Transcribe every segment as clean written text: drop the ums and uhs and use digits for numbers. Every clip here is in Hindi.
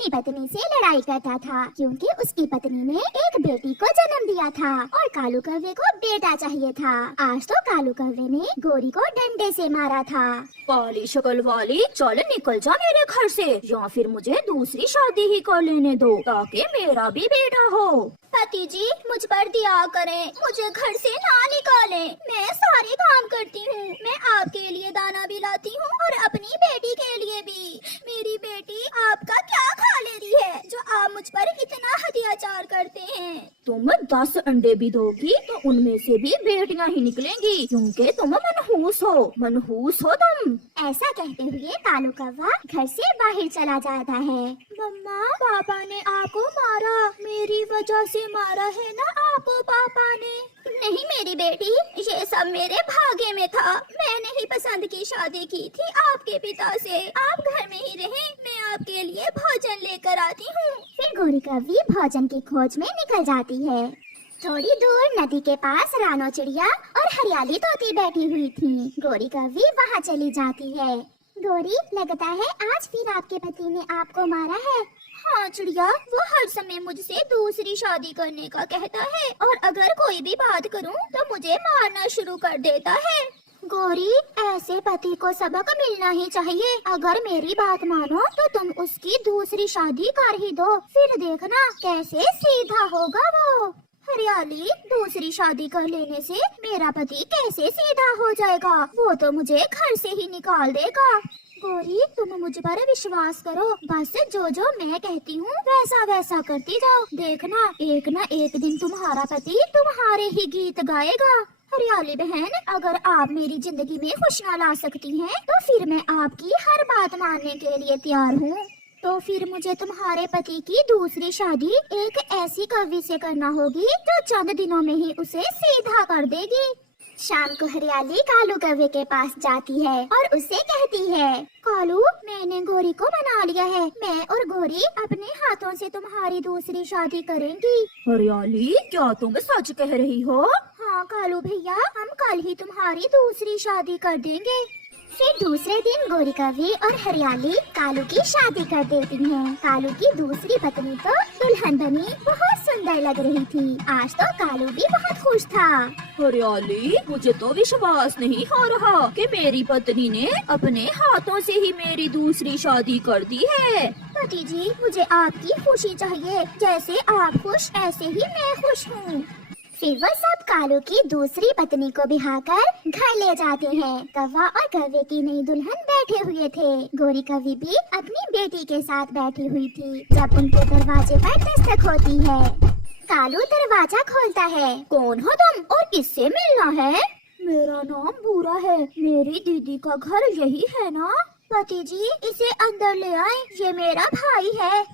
अपनी पत्नी से लड़ाई करता था क्योंकि उसकी पत्नी ने एक बेटी को जन्म दिया था और कालू कौवे को बेटा चाहिए था। आज तो कालू कौवे ने गोरी को डंडे से मारा था। काली शक्ल वाली, चल निकल जा मेरे घर से, या फिर मुझे दूसरी शादी ही कर लेने दो ताकि मेरा भी बेटा हो। पति जी मुझ पर दया करें, मुझे घर से ना निकालें। मैं सारे काम करती हूँ, मैं आपके लिए दाना भी लाती हूँ और अपनी बेटी के लिए भी। मेरी बेटी आपका क्या खा ले रही है जो आप मुझ पर इतना अत्याचार करते हैं? तुम 10 अंडे भी दोगी तो उनमें से भी बेटियां ही निकलेंगी क्योंकि तुम मनहूस हो तुम। ऐसा कहते हुए कालू कौवा घर से बाहर चला जाता है। मम्मा, पापा ने आपको मारा, मेरी वजह से मारा है ना आपको पापा ने? नहीं मेरी बेटी, ये सब मेरे भाग्य में था। मैंने ही पसंद की शादी की थी आपके पिता से। आप घर में ही रहें, मैं आपके लिए भोजन लेकर आती हूँ। फिर गोरी कौवी भोजन की खोज में निकल जाती है। थोड़ी दूर नदी के पास रानो चिड़िया और हरियाली तोती बैठी हुई थी। गोरी कौवी वहाँ चली जाती है। गोरी, लगता है आज फिर आपके पति ने आपको मारा है। हाँ चिड़िया, वो हर समय मुझसे दूसरी शादी करने का कहता है और अगर कोई भी बात करूँ तो मुझे मारना शुरू कर देता है। गोरी, ऐसे पति को सबक मिलना ही चाहिए। अगर मेरी बात मानो तो तुम उसकी दूसरी शादी कर ही दो, फिर देखना कैसे सीधा होगा वो। हरियाली, दूसरी शादी कर लेने से मेरा पति कैसे सीधा हो जाएगा? वो तो मुझे घर से ही निकाल देगा। गोरी, तुम मुझ पर विश्वास करो, बस जो जो मैं कहती हूँ वैसा वैसा करती जाओ। देखना एक न एक दिन तुम्हारा पति तुम्हारे ही गीत गाएगा। हरियाली बहन, अगर आप मेरी जिंदगी में खुशियाँ ला सकती हैं, तो फिर मैं आपकी हर बात मानने के लिए तैयार हूँ। तो फिर मुझे तुम्हारे पति की दूसरी शादी एक ऐसी कवि से करना होगी जो चंद दिनों में ही उसे सीधा कर देगी। शाम को हरियाली कालू कौवे के पास जाती है और उससे कहती है, कालू, मैंने गोरी को मना लिया है। मैं और गोरी अपने हाथों से तुम्हारी दूसरी शादी करेंगी। हरियाली, क्या तुम सच कह रही हो? हाँ कालू भैया, हम कल ही तुम्हारी दूसरी शादी कर देंगे। फिर दूसरे दिन गोरी कौवी और हरियाली कालू की शादी कर देती हैं। कालू की दूसरी पत्नी तो दुल्हन बनी बहुत सुंदर लग रही थी। आज तो कालू भी बहुत खुश था। हरियाली, मुझे तो विश्वास नहीं हो रहा कि मेरी पत्नी ने अपने हाथों से ही मेरी दूसरी शादी कर दी है। पति जी, मुझे आपकी खुशी चाहिए। जैसे आप खुश ऐसे ही मैं खुश हूँ। फिर वो सब कालू की दूसरी पत्नी को बिहाकर घर ले जाते हैं। कौवा और कौवे की नई दुल्हन बैठे हुए थे। गोरी कौवी भी अपनी बेटी के साथ बैठी हुई थी जब उनके दरवाजे पर दस्तक होती है। कालू दरवाजा खोलता है। कौन हो तुम और किससे मिलना है? मेरा नाम भूरा है। मेरी दीदी का घर यही है ना? पति जी, इसे अंदर ले आए, ये मेरा भाई है।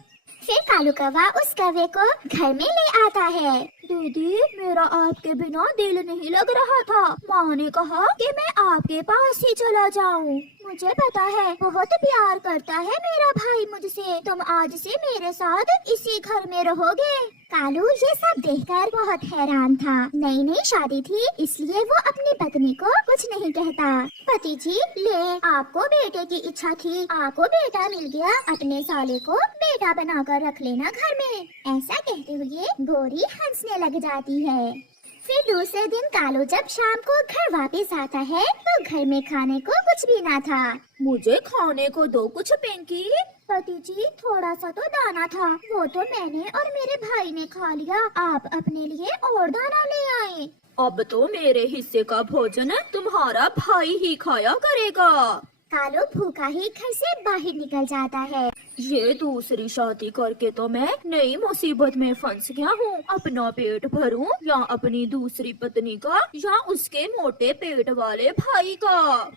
फिर कालू कौवा उस कौवे को घर में ले आता है। दीदी, मेरा आपके बिना दिल नहीं लग रहा था। माँ ने कहा कि मैं आपके पास ही चला जाऊँ। मुझे पता है बहुत प्यार करता है मेरा भाई मुझसे। तुम आज से मेरे साथ इसी घर में रहोगे। कालू ये सब देखकर बहुत हैरान था। नई नई शादी थी इसलिए वो अपनी पत्नी को कुछ नहीं कहता। पति जी, ले, आपको बेटे की इच्छा थी, आपको बेटा मिल गया। अपने साले को बेटा बनाकर रख लेना घर में। ऐसा कहते हुए गोरी हंसने लग जाती है। फिर दूसरे दिन कालू जब शाम को घर वापस आता है तो घर में खाने को कुछ भी ना था। मुझे खाने को दो कुछ, पिंकी। पति जी, थोड़ा सा तो दाना था, वो तो मैंने और मेरे भाई ने खा लिया। आप अपने लिए और दाना ले आए। अब तो मेरे हिस्से का भोजन तुम्हारा भाई ही खाया करेगा। कालू भूखा ही घर से बाहर निकल जाता है। ये दूसरी शादी करके तो मैं नई मुसीबत में फंस गया हूँ। अपना पेट भरूं या अपनी दूसरी पत्नी का या उसके मोटे पेट वाले भाई का।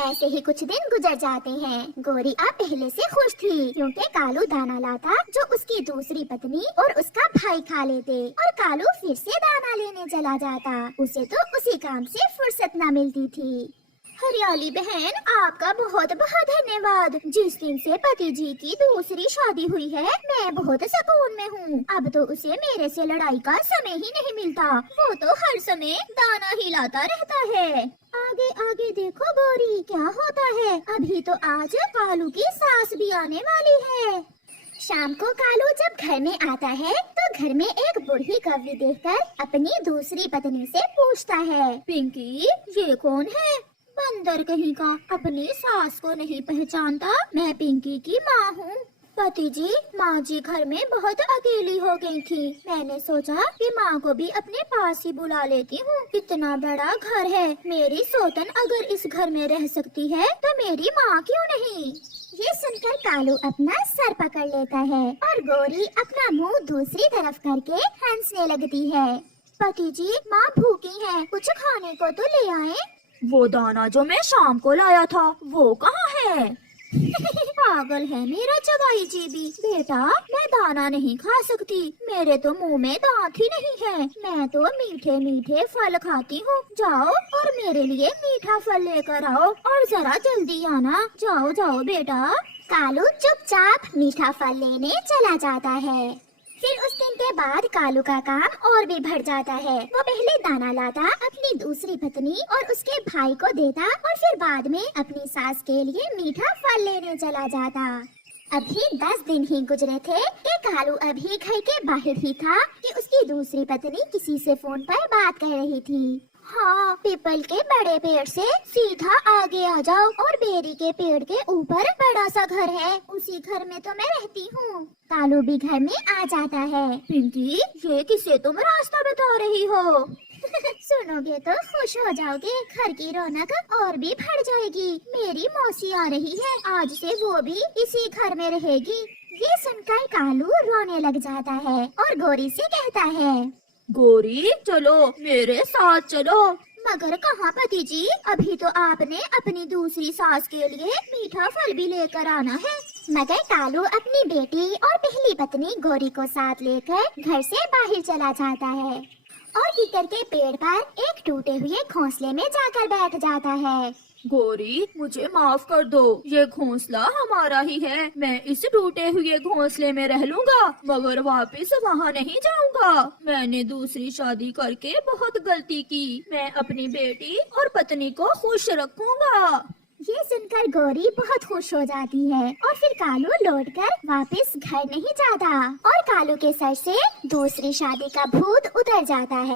ऐसे ही कुछ दिन गुजर जाते हैं। गोरी अब पहले से खुश थी क्योंकि कालू दाना लाता जो उसकी दूसरी पत्नी और उसका भाई खा लेते और कालू फिर से दाना लेने चला जाता। उसे तो उसी काम से फुर्सत न मिलती थी। हरियाली बहन, आपका बहुत बहुत धन्यवाद। जिस दिन से पति जी की दूसरी शादी हुई है मैं बहुत सुकून में हूँ। अब तो उसे मेरे से लड़ाई का समय ही नहीं मिलता। वो तो हर समय दाना ही लाता रहता है। आगे आगे देखो गोरी, क्या होता है। अभी तो आज कालू की सास भी आने वाली है। शाम को कालू जब घर में आता है तो घर में एक बूढ़ी कौवी देखकर अपनी दूसरी पत्नी से पूछता है, पिंकी ये कौन है? बंदर कहीं का अपनी सास को नहीं पहचानता। मैं पिंकी की माँ हूँ। पति जी, माँ जी घर में बहुत अकेली हो गई थी। मैंने सोचा कि माँ को भी अपने पास ही बुला लेती हूँ। इतना बड़ा घर है, मेरी सौतन अगर इस घर में रह सकती है तो मेरी माँ क्यों नहीं। ये सुनकर कालू अपना सर पकड़ लेता है और गोरी अपना मुंह दूसरी तरफ करके हंसने लगती है। पति जी, माँ भूखी है, कुछ खाने को तो ले आए। वो दाना जो मैं शाम को लाया था वो कहाँ है? पागल है मेरा चवाई जी भी। बेटा, मैं दाना नहीं खा सकती, मेरे तो मुंह में दांत ही नहीं है। मैं तो मीठे मीठे फल खाती हूँ। जाओ और मेरे लिए मीठा फल लेकर आओ और जरा जल्दी आना। जाओ जाओ बेटा। कालू चुपचाप मीठा फल लेने चला जाता है। फिर उस दिन के बाद कालू का काम और भी बढ़ जाता है। वो पहले दाना लाता, अपनी दूसरी पत्नी और उसके भाई को देता और फिर बाद में अपनी सास के लिए मीठा फल लेने चला जाता। अभी 10 दिन ही गुजरे थे कि कालू अभी घर के बाहर ही था कि उसकी दूसरी पत्नी किसी से फोन पर बात कर रही थी। हाँ, पीपल के बड़े पेड़ से सीधा आगे आ जाओ और बेरी के पेड़ के ऊपर बड़ा सा घर है, उसी घर में तो मैं रहती हूँ। कालू भी घर में आ जाता है। पिंकी ये किसे तुम रास्ता बता रही हो? सुनोगे तो खुश हो जाओगे, घर की रौनक और भी बढ़ जाएगी। मेरी मौसी आ रही है, आज से वो भी इसी घर में रहेगी। ये सुनकर कालू रोने लग जाता है और गोरी से कहता है, गोरी चलो मेरे साथ चलो। मगर कहाँ पति जी, अभी तो आपने अपनी दूसरी सास के लिए मीठा फल भी लेकर आना है। मगर कालू अपनी बेटी और पहली पत्नी गोरी को साथ लेकर घर से बाहर चला जाता है और कीकर के पेड़ पर एक टूटे हुए घोंसले में जाकर बैठ जाता है। गोरी मुझे माफ कर दो, ये घोंसला हमारा ही है। मैं इस टूटे हुए घोंसले में रह लूंगा मगर वापस वहाँ नहीं जाऊंगा। मैंने दूसरी शादी करके बहुत गलती की। मैं अपनी बेटी और पत्नी को खुश रखूंगा। ये सुनकर गोरी बहुत खुश हो जाती है और फिर कालू लौटकर वापस घर नहीं जाता और कालू के सर से दूसरी शादी का भूत उतर जाता है।